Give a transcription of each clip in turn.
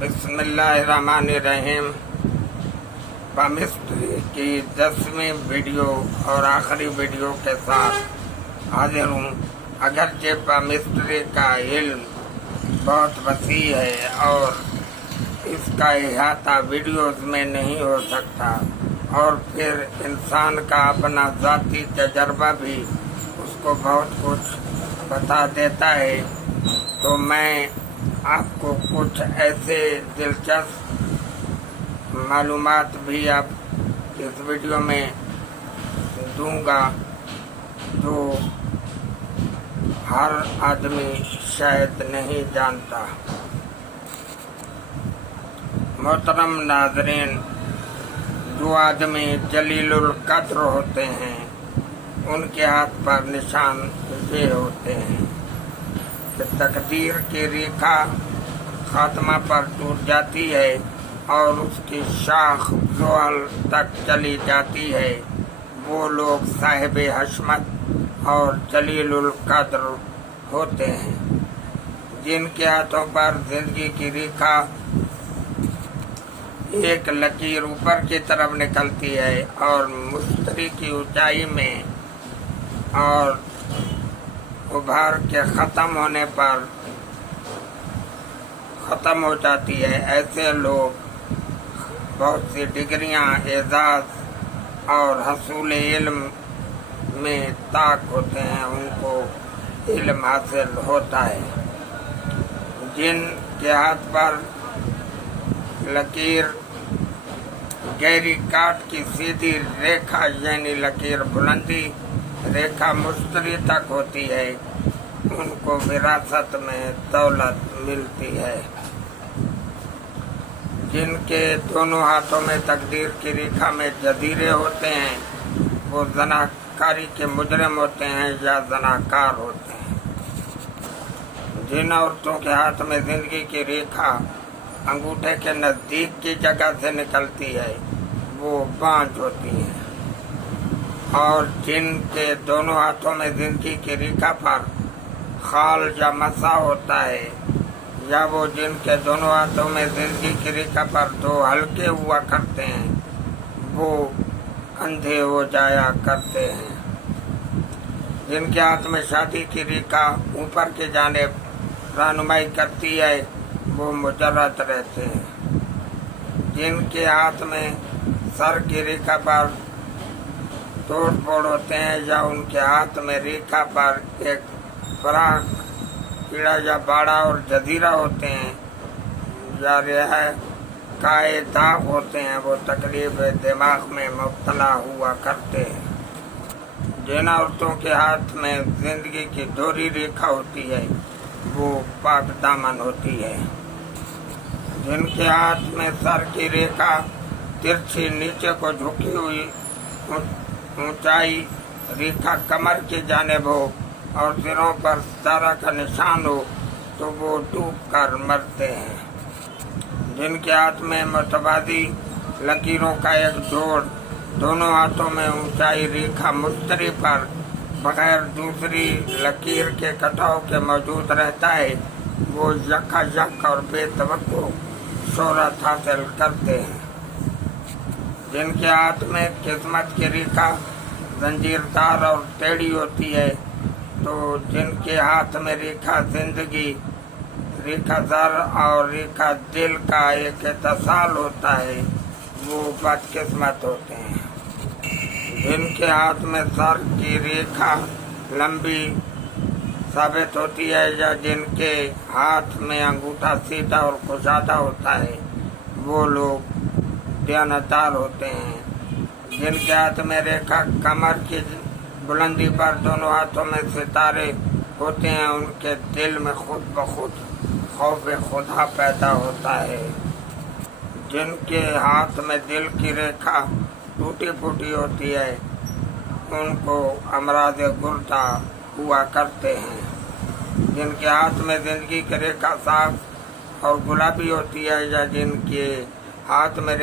बिस्मिल्लाहिर्रहमानिर्रहीम। पामिस्ट्री की 10वीं वीडियो और आखिरी वीडियो के साथ हाजिर हूँ। अगरचे पामिस्ट्री का इल्म बहुत वसी है और इसका इहाता वीडियोस में नहीं हो सकता, और फिर इंसान का अपना ज़ाती तजर्बा भी उसको बहुत कुछ बता देता है। तो मैं आपको कुछ ऐसे दिलचस्प मालूमात भी आप इस वीडियो में दूंगा जो हर आदमी शायद नहीं जानता। मोहतरम नाज़रीन, जो आदमी जलीलुल कद्र होते हैं उनके हाथ पर निशान ये होते हैं कि तकदीर की रेखा खात्मा पर टूट जाती है और उसकी शाख ज़ोहल तक चली जाती है। वो लोग साहिब हशमत और जलीलुल कद्र होते हैं, जिनके हाथों पर जिंदगी की रेखा एक लकीर ऊपर की तरफ निकलती है और मुश्तरी की ऊंचाई में और उभार के ख़त्म होने पर ख़त्म हो जाती है। ऐसे लोग बहुत सी डिग्रियां, एजाज़ और हसूल इल्म में ताक होते हैं, उनको इल्म हासिल होता है। जिनके हाथ पर लकीर गहरी काट की सीधी रेखा यानी लकीर बुलंदी रेखा मुश्तरी तक होती है, उनको विरासत में दौलत मिलती है। जिनके दोनों हाथों में तकदीर की रेखा में जजीरे होते हैं वो ज़नाकारी के मुजरिम होते हैं या ज़नाकार होते हैं। जिन औरतों के हाथ में जिंदगी की रेखा अंगूठे के नज़दीक की जगह से निकलती है वो बांझ होती हैं, और जिनके दोनों हाथों में जिंदगी की रेखा पर खाल या मसा होता है, या वो जिनके दोनों हाथों में जिंदगी की रेखा पर दो हल्के हुआ करते हैं वो अंधे हो जाया करते हैं। जिनके हाथ में शादी की रेखा ऊपर की जानिब रहनुमाई करती है वो मुजर्रद रहते हैं। जिनके हाथ में सर की रेखा पर तोड़ फोड़ होते हैं या उनके हाथ में रेखा पर एक फराक कीड़ा या बाड़ा और जजीरा होते हैं या रेह काए दाग होते हैं, वो तकलीफ दिमाग में मुब्तला हुआ करते हैं। जिन औरतों के हाथ में जिंदगी की दोहरी रेखा होती है वो पाक दामन होती है। जिनके हाथ में सर की रेखा तिरछी नीचे को झुकी हुई ऊंचाई रेखा कमर की जानिब हो और सिरों पर सितारा का निशान हो तो वो डूब कर मरते हैं। जिनके हाथ में मुतबादी लकीरों का एक जोड़ दोनों हाथों में ऊंचाई रेखा मुश्तरी पर बगैर दूसरी लकीर के कटाव के मौजूद रहता है वो यकायक और बेतवक्को शोहरत हासिल करते हैं। जिनके हाथ में किस्मत की रेखा जंजीरदार और टेढ़ी होती है तो जिनके हाथ में रेखा जिंदगी, रेखा दर और रेखा दिल का एक इत्तिसाल होता है वो बदकिस्मत होते हैं। जिनके हाथ में सर की रेखा लंबी साबित होती है या जिनके हाथ में अंगूठा सीधा और कुशादा होता है वो लोग दयानतदार होते हैं। जिनके हाथ में रेखा कमर की बुलंदी पर दोनों हाथों में सितारे होते हैं उनके दिल में खुद ब खुद खौफ खुदा पैदा होता है। जिनके हाथ में दिल की रेखा टूटी फूटी होती है उनको अमराज गुर्दा हुआ करते हैं। जिनके हाथ में जिंदगी की रेखा साफ और गुलाबी होती है या जिनके हाथ में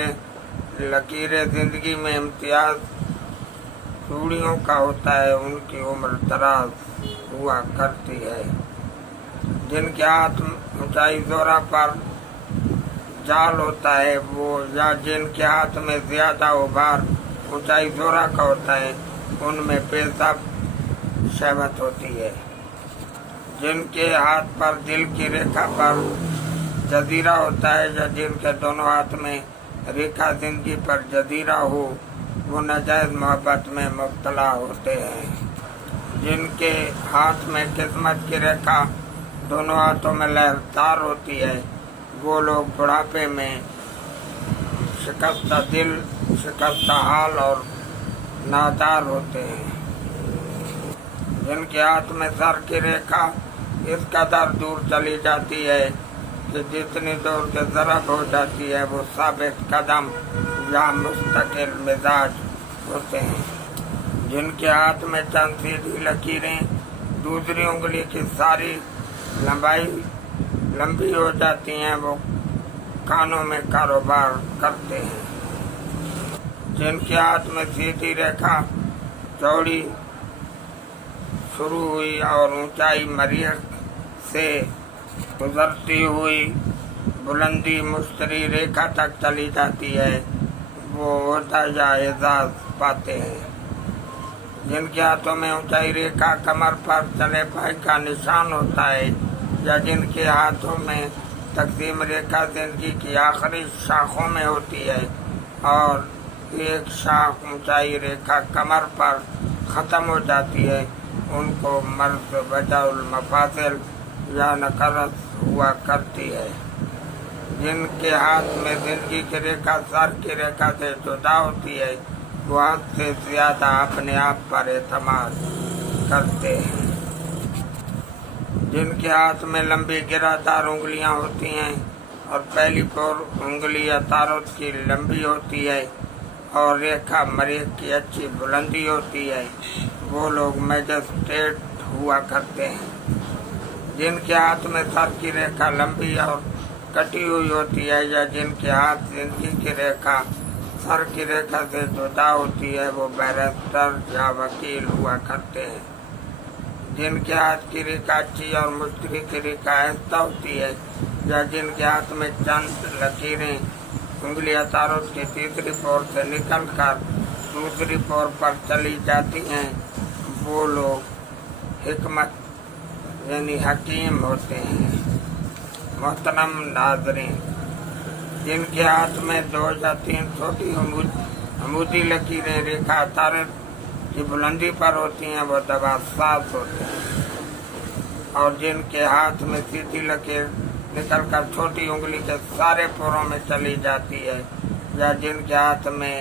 लकीरें जिंदगी में इम्तियाज चूड़ियों का होता है उनकी उम्र दराज हुआ करती है। जिनके हाथ ऊंचाई जोरा पर जाल होता है वो, या जिनके हाथ में ज्यादा उभार ऊंचाई जोरा का होता है, उनमें पेशाब शहवत होती है। जिनके हाथ पर दिल की रेखा पर जजीरा होता है, या जिनके दोनों हाथ में रेखा जिंदगी पर जजीरा हो, वो नाजायज मोहब्बत में मुब्तला होते हैं। जिनके हाथ में किस्मत की रेखा दोनों हाथों में लहरदार होती है, वो लोग बुढ़ापे में शिकस्ता दिल, शिकस्ता हाल और नादार होते हैं। जिनके हाथ में सर की रेखा इस कदर दूर चली जाती है कि जितनी दूर के ज़रब हो जाती है, वो साबित कदम या मुस्तकिल मिजाज होते हैं। जिनके हाथ में चंद सीधी लकीरें दूसरी उंगली की सारी लंबी हो जाती हैं, वो कानों में कारोबार करते हैं। जिनके हाथ में सीधी रेखा चौड़ी शुरू हुई और ऊंचाई मरीख से गुजरती हुई बुलंदी मुश्तरी रेखा तक चली जाती है, वो होता या एजाज पाते हैं। जिनके हाथों में ऊंचाई रेखा कमर पर चले पाए का निशान होता है, या जिनके हाथों में तकसीम रेखा जिंदगी की आखिरी शाखों में होती है और एक शाख ऊंचाई रेखा कमर पर ख़त्म हो जाती है, उनको मर्द वजाउल मफासिल या नकरत हुआ करती है। जिनके हाथ में जिंदगी की रेखा सर की रेखा से जुदा होती है, वो हद से ज्यादा अपने आप पर एतमाद करते हैं। जिनके हाथ में लंबी गिरादार उंगलियां होती हैं और पहली उंगली या तारुत की लंबी होती है और रेखा मरीख की अच्छी बुलंदी होती है, वो लोग मैजिस्ट्रेट हुआ करते हैं। जिनके हाथ में सर की रेखा लंबी और कटी हुई होती है, या जिनके हाथ जिंदगी की रेखा सर की रेखा से जुदा होती है, वो बैरिस्टर या वकील हुआ करते हैं। जिनके हाथ की रेखा अच्छी और मुश्तरी की रेखा ऐसा होती है, या जिनके हाथ में चंद लकीरें उंगलियां तारुत की तीसरी पोर से निकलकर दूसरी पोर पर चली जाती हैं, वो लोग हिकमत यानी हकीम होते हैं। मोहतरम नाज़रीन, जिनके हाथ में 2 या 3 छोटी अमूदी लकीरें रेखा तारुत की बुलंदी पर होती हैं, वो दवासाज होते हैं। और जिनके हाथ में सीधी लकीर निकलकर छोटी उंगली के सारे पोरों में चली जाती है, या जिनके हाथ में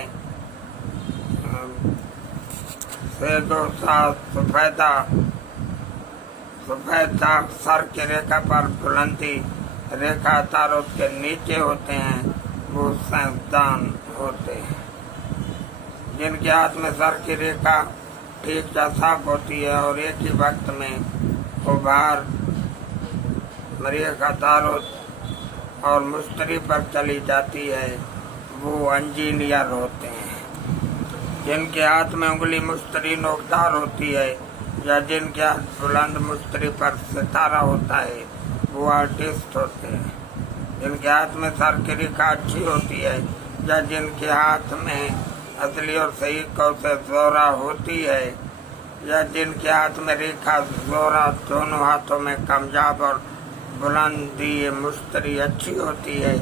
सफेदा सर की रेखा पर बुलंदी रेखा तारुत के नीचे होते हैं, वो साइंसदान होते हैं। जिनके हाथ में सर की रेखा ठीक या साफ होती है और एक ही वक्त में उभार रेखा तारुत और मुश्तरी पर चली जाती है, वो इंजीनियर होते हैं। जिनके हाथ में उंगली मुश्तरी नोकदार होती है, या जिनके हाथ बुलंद मुश्तरी पर सितारा होता है, वो आर्टिस्ट होते हैं। जिनके हाथ में सर की रेखा अच्छी होती है, या जिनके हाथ में असली और सही कौशे जोरा होती है, या जिनके हाथ में रेखा जोरा दोनों हाथों में कामयाब और बुलंदी मुश्तरी अच्छी होती है,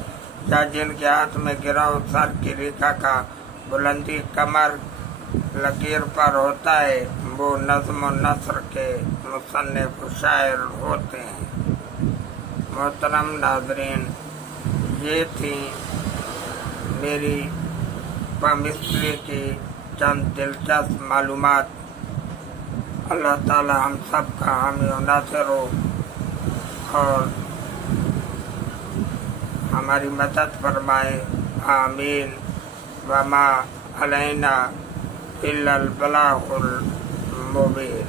या जिनके हाथ में गिराव सर की रेखा का बुलंदी कमर लकीर पर होता है, वो नज़्म नस्र के मुसन्निफ शायर होते हैं। मोहतरम नाज़रीन, ये थी मेरी पामिस्ट्री की चंद दिलचस्प मालूमात। अल्लाह ताला हम सब का हामी और नासिर हो और हमारी मदद फरमाए। आमीन। वमा अलैना इल्लल बलागुल मुबीन।